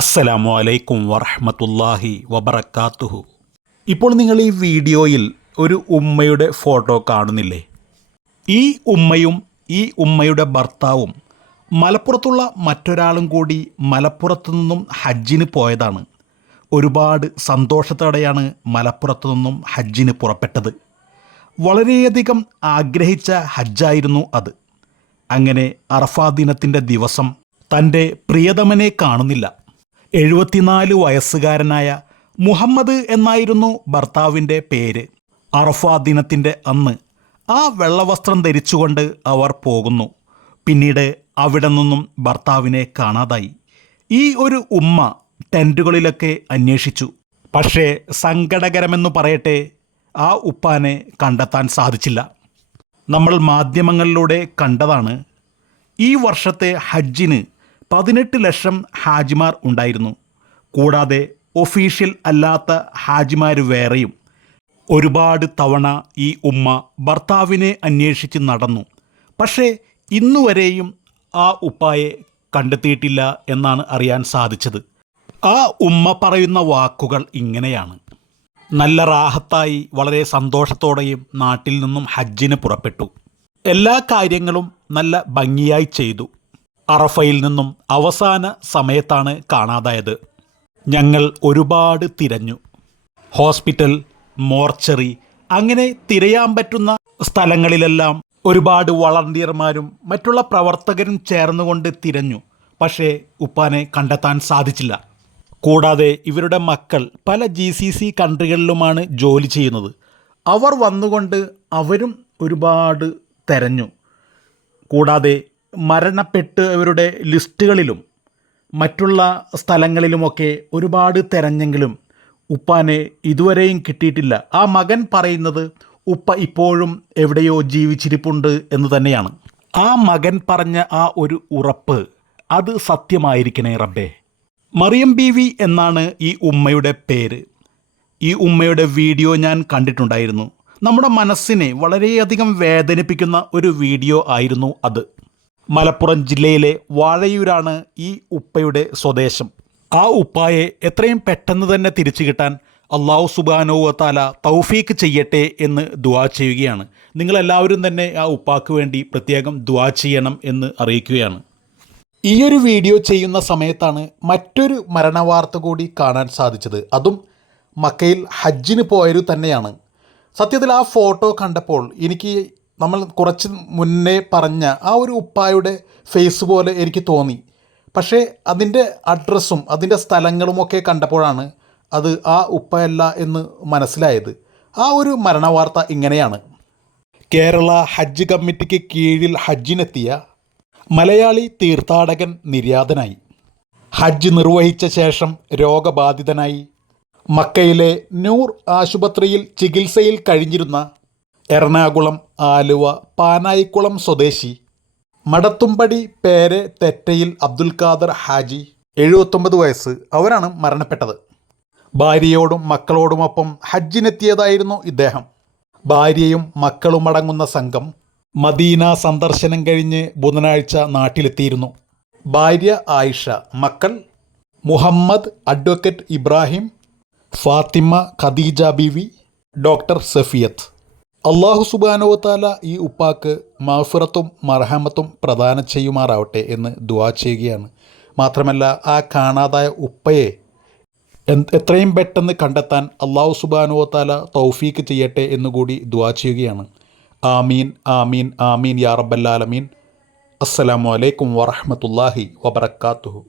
അസ്സലാമു അലൈക്കും വറഹ്മത്തുള്ളാഹി വബറകാതുഹു. ഇപ്പോൾ നിങ്ങൾ ഈ വീഡിയോയിൽ ഒരു ഉമ്മയുടെ ഫോട്ടോ കാണുന്നില്ലേ? ഈ ഉമ്മയും ഈ ഉമ്മയുടെ ഭർത്താവും മലപ്പുറത്തുള്ള മറ്റൊരാളും കൂടി മലപ്പുറത്തു നിന്നും ഹജ്ജിന് പോയതാണ്. ഒരുപാട് സന്തോഷത്തോടെയാണ് മലപ്പുറത്തു നിന്നും ഹജ്ജിന് പുറപ്പെട്ടത്. വളരെയധികം ആഗ്രഹിച്ച ഹജ്ജായിരുന്നു അത്. അങ്ങനെ അറഫാ ദിനത്തിൻ്റെ ദിവസം തൻ്റെ പ്രിയതമനെ കാണുന്നില്ല. 74 വയസ്സുകാരനായ മുഹമ്മദ് എന്നായിരുന്നു ഭർത്താവിൻ്റെ പേര്. അറഫാ ദിനത്തിൻ്റെ അന്ന് ആ വെള്ളവസ്ത്രം ധരിച്ചുകൊണ്ട് അവർ പോകുന്നു. പിന്നീട് അവിടെ നിന്നും ഭർത്താവിനെ കാണാതായി. ഈ ഒരു ഉമ്മ ടെൻറ്റുകളിലൊക്കെ അന്വേഷിച്ചു. പക്ഷേ സങ്കടകരമെന്നു പറയട്ടെ, ആ ഉപ്പാനെ കണ്ടെത്താൻ സാധിച്ചില്ല. നമ്മൾ മാധ്യമങ്ങളിലൂടെ കണ്ടതാണ്. ഈ വർഷത്തെ ഹജ്ജിന് 18 ലക്ഷം ഹാജിമാർ ഉണ്ടായിരുന്നു. കൂടാതെ ഒഫീഷ്യൽ അല്ലാത്ത ഹാജിമാർ വേറെയും. ഒരുപാട് തവണ ഈ ഉമ്മ ഭർത്താവിനെ അന്വേഷിച്ച് നടന്നു. പക്ഷേ ഇന്നുവരെയും ആ ഉപ്പായെ കണ്ടെത്തിയിട്ടില്ല എന്നാണ് അറിയാൻ സാധിച്ചത്. ആ ഉമ്മ പറയുന്ന വാക്കുകൾ ഇങ്ങനെയാണ്: നല്ല റാഹത്തായി വളരെ സന്തോഷത്തോടെയും നാട്ടിൽ നിന്നും ഹജ്ജിന് പുറപ്പെട്ടു. എല്ലാ കാര്യങ്ങളും നല്ല ഭംഗിയായി ചെയ്തു. അറഫയിൽ നിന്നും അവസാന സമയത്താണ് കാണാതായത്. ഞങ്ങൾ ഒരുപാട് തിരഞ്ഞു. ഹോസ്പിറ്റൽ, മോർച്ചറി, അങ്ങനെ തിരയാൻ പറ്റുന്ന സ്ഥലങ്ങളിലെല്ലാം ഒരുപാട് വളണ്ടിയർമാരും മറ്റുള്ള പ്രവർത്തകരും ചേർന്നുകൊണ്ട് തിരഞ്ഞു. പക്ഷേ ഉപ്പാനെ കണ്ടെത്താൻ സാധിച്ചില്ല. കൂടാതെ ഇവരുടെ മക്കൾ പല GCC കൺട്രികളിലുമാണ് ജോലി ചെയ്യുന്നത്. അവർ വന്നുകൊണ്ട് അവരും ഒരുപാട് തെരഞ്ഞു. കൂടാതെ മരണപ്പെട്ടവരുടെ ലിസ്റ്റുകളിലും മറ്റുള്ള സ്ഥലങ്ങളിലുമൊക്കെ ഒരുപാട് തെരഞ്ഞെങ്കിലും ഉപ്പാനെ ഇതുവരെയും കിട്ടിയിട്ടില്ല. ആ മകൻ പറയുന്നത് ഉപ്പ ഇപ്പോഴും എവിടെയോ ജീവിച്ചിരിപ്പുണ്ട് എന്ന് തന്നെയാണ്. ആ മകൻ പറഞ്ഞ ആ ഒരു ഉറപ്പ്, അത് സത്യമായിരിക്കണേ റബ്ബേ. മറിയം ബീവി എന്നാണ് ഈ ഉമ്മയുടെ പേര്. ഈ ഉമ്മയുടെ വീഡിയോ ഞാൻ കണ്ടിട്ടുണ്ടായിരുന്നു. നമ്മുടെ മനസ്സിനെ വളരെയധികം വേദനിപ്പിക്കുന്ന ഒരു വീഡിയോ ആയിരുന്നു അത്. മലപ്പുറം ജില്ലയിലെ വാഴയൂരാണ് ഈ ഉപ്പയുടെ സ്വദേശം. ആ ഉപ്പായെ എത്രയും പെട്ടെന്ന് തന്നെ തിരിച്ചു കിട്ടാൻ അല്ലാഹു സുബ്ഹാനഹു വ തആല തൗഫീക്ക് ചെയ്യട്ടെ എന്ന് ദുആ ചെയ്യുകയാണ്. നിങ്ങളെല്ലാവരും തന്നെ ആ ഉപ്പാക്ക് വേണ്ടി പ്രത്യേകം ദുആ ചെയ്യണം എന്ന് അറിയിക്കുകയാണ്. ഈയൊരു വീഡിയോ ചെയ്യുന്ന സമയത്താണ് മറ്റൊരു മരണവാർത്ത കൂടി കാണാൻ സാധിച്ചത്. അതും മക്കയിൽ ഹജ്ജിന് പോയവർ തന്നെയാണ്. സത്യത്തിൽ ആ ഫോട്ടോ കണ്ടപ്പോൾ എനിക്ക് നമ്മൾ കുറച്ച് മുന്നേ പറഞ്ഞ ആ ഒരു ഉപ്പായുടെ ഫേസ് പോലെ എനിക്ക് തോന്നി. പക്ഷേ അതിൻ്റെ അഡ്രസ്സും അതിൻ്റെ സ്ഥലങ്ങളുമൊക്കെ കണ്ടപ്പോഴാണ് അത് ആ ഉപ്പയല്ല എന്ന് മനസ്സിലായത്. ആ ഒരു മരണവാർത്ത ഇങ്ങനെയാണ്: കേരള ഹജ്ജ് കമ്മിറ്റിക്ക് കീഴിൽ ഹജ്ജിനെത്തിയ മലയാളി തീർത്ഥാടകൻ നിര്യാതനായി. ഹജ്ജ് നിർവഹിച്ച ശേഷം രോഗബാധിതനായി മക്കയിലെ നൂർ ആശുപത്രിയിൽ ചികിത്സയിൽ കഴിഞ്ഞിരുന്ന എറണാകുളം, ആലുവ, പാനായിക്കുളം സ്വദേശി മടത്തുംപടി പേരെ തെറ്റയിൽ അബ്ദുൽ ഖാദർ ഹാജി, 79 വയസ്സ്, അവരാണ് മരണപ്പെട്ടത്. ഭാര്യയോടും മക്കളോടുമൊപ്പം ഹജ്ജിനെത്തിയതായിരുന്നു ഇദ്ദേഹം. ഭാര്യയും മക്കളുമടങ്ങുന്ന സംഘം മദീന സന്ദർശനം കഴിഞ്ഞ് ബുധനാഴ്ച നാട്ടിലെത്തിയിരുന്നു. ഭാര്യ ആയിഷ, മക്കൾ മുഹമ്മദ്, അഡ്വക്കേറ്റ് ഇബ്രാഹിം, ഫാത്തിമ, ഖദീജ ബീവി, ഡോക്ടർ സഫിയത്ത്. അല്ലാഹു സുബ്ഹാനഹു വ തആല ഈ ഉപ്പാക്ക് മഗ്ഫിറത്തും മർഹമത്തും പ്രദാനം ചെയ്യുമാറാവട്ടെ എന്ന് ദുആ ചെയ്യുകയാണ്. മാത്രമല്ല ആ കാണാതായ ഉപ്പയെ എത്രയും പെട്ടെന്ന് കണ്ടെത്താൻ അല്ലാഹു സുബ്ഹാനഹു വ തആല തൗഫീക്ക് ചെയ്യട്ടെ എന്നുകൂടി ദുആ ചെയ്യുകയാണ്. ആമീൻ ആമീൻ ആമീൻ യാ റബ്ബൽ ആലമീൻ. അസ്സലാമു അലൈക്കും വറഹ്മത്തുള്ളാഹി വബറകാതുഹു.